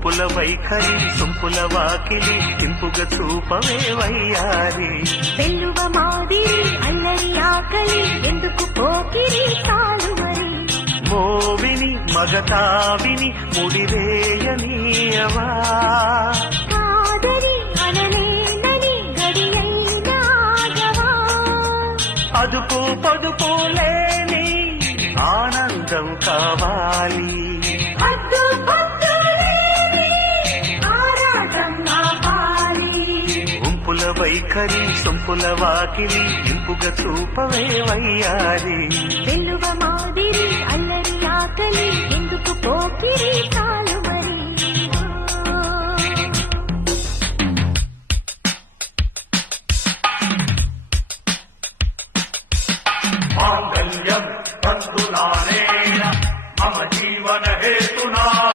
గుంపుల వైఖరి సొంపుల వాకిలి ఇంపుగా చూపవే వయ్యారి వెల్లువ మాదిరి అల్లరి ఆకలి ఎందుకు పోకిరి చాలు మరి మోవిని మగతావిని ముడివేయనీయవా కాదని అనలేనని గడియైనాగవా అదుపు పొదుపు లేని ఆనందం కావాలి హద్దు పొద్దు లేని ఆరాటం ఆపాలి గుంపుల వైఖరి సొంపుల వాకిలి ఇంపుగా చూపవే వయ్యారి వెల్లువ మాదిరి అల్లరి ఆకలి ఎందుకు పోకిరి చాలు